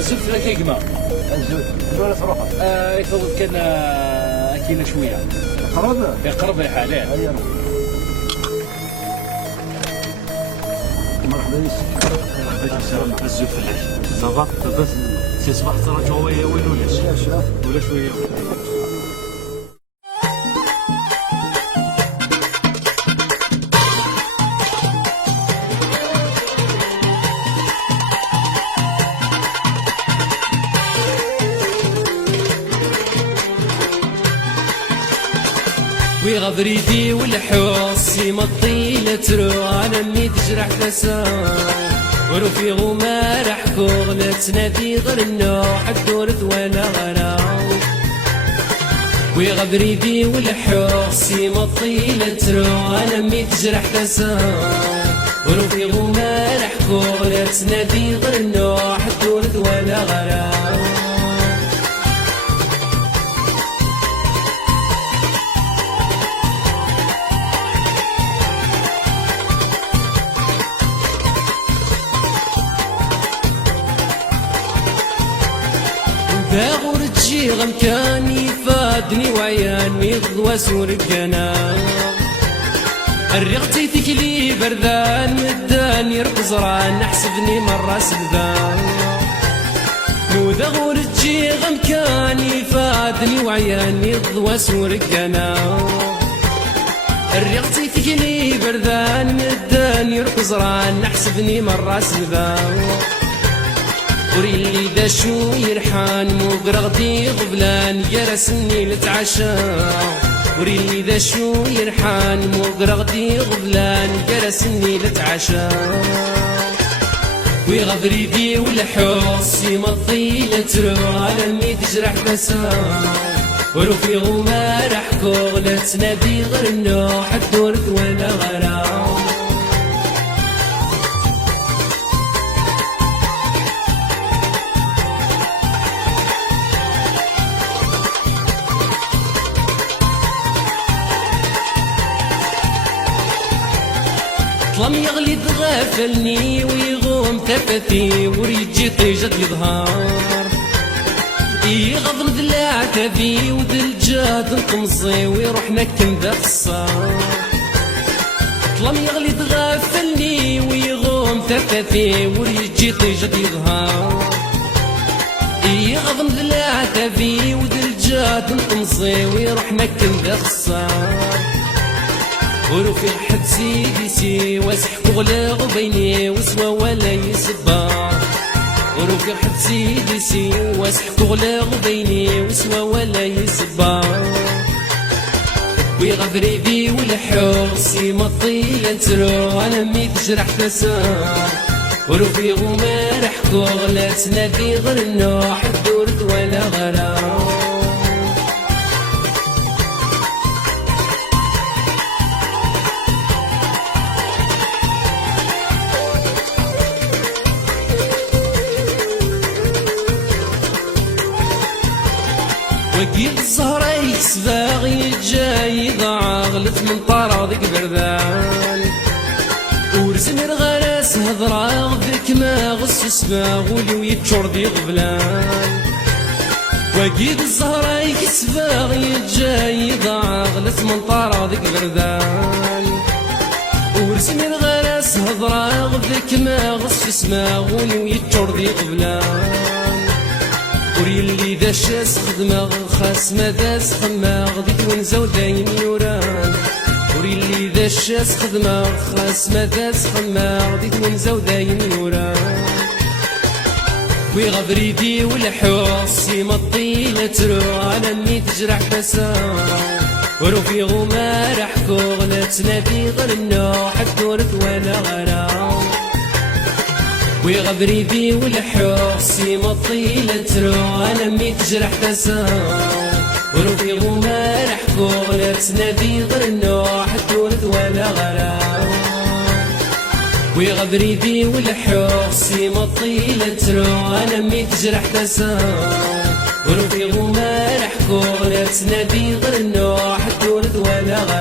الزلف لا كيما الزلف ولا تروح يفضل كان كاينه شويه يقرب حالات مرحبا بك الزلف فلاش صافا بس سي صباح ترى هو وين ولا شويه ويغبريدي والحوص يمطي ترو انا مني تجرح تسار وروفي غمار حكو غلا تنادي غير النوح الدورت ولا غلا ويغبريدي والحوص يمطي ترو انا مني تجرح تسار وروفي غمار حكو غلا تنادي غير النوح الدورت ولا غلا باغور تجي غمكاني فادني وعيان ميض وسور القنا الرغتي تكلي بردان مدان يرق زران نحسبني مرة سبدان نوذا غور تجي غمكاني فادني وعيان ميض وسور القنا الرغتي تكلي بردان مدان يرق زران نحسبني مرة سبدان وري اللي ذا شو يرحان مو قرغدي غبلان يرسني لتعشى وري اللي ذا شو يرحان مو قرغدي غبلان يرسني لتعشى ويغبريدي والحوص يمطي لترو على مي تجرح بسام وروفي غمار حكو غلا تنادي غير النوح الدورت ولا غرام ظلم يغلي تغافلني ويغوم تفتي وريجي طيجة يظهر يغضن ذلع تبي وذلجاد القمصي ويروح نكم ذا الصار ظلم يغلي تغافلني ويغوم تفتي وريجي طيجة يظهر يغضن ذلع تبي وذلجاد القمصي ويروح نكم ذا الصار وروفي حد سيدي سي واسحك غلاغ بيني وسوا ولا يصبر وروفي حد سيدي سي واسحك غلاغ بيني وسوا ولا يصبر ويغبري بي والحوص يمطي لنترو انا مي تجرح تسار وروفي غمار حكو غلا تنادي غير النوح الدورت ولا غرام وقيل الزهرة يكسباغي جاي ضاع غلت من طراضك بردان ورسم الغراس هضراغ ذيك ما غص سباغ ولي ويتشور دي غبلان وقيل الزهرة يكسباغي جاي ضاع غلت من طراضك بردان ورسم الغراس هضراغ ذيك ما غص سباغ ولي ويتشور دي غبلان وري اللي ذا شاس خدماغ خاس ما داس خماغ ديك ونزاو داين يوران وري اللي ذا شاس خدماغ خاس ما داس خماغ ديك ونزاو داين يوران ويغبريدي والحوص يمطي لترو على مي تجرح بسام وروفي غمار حكو غلا تنادي غير النوح الدورت ولا غرام ويغبريدي والحوص يمطي لترو انا مي تجرح تسام وروفي غمار حكو غلا تنادي غير النوح الدورت ولا غرام ويغبريدي والحوص يمطي لترو انا مي تجرح تسام وروفي غمار حكو غلا تنادي غير النوح الدورت ولا غرام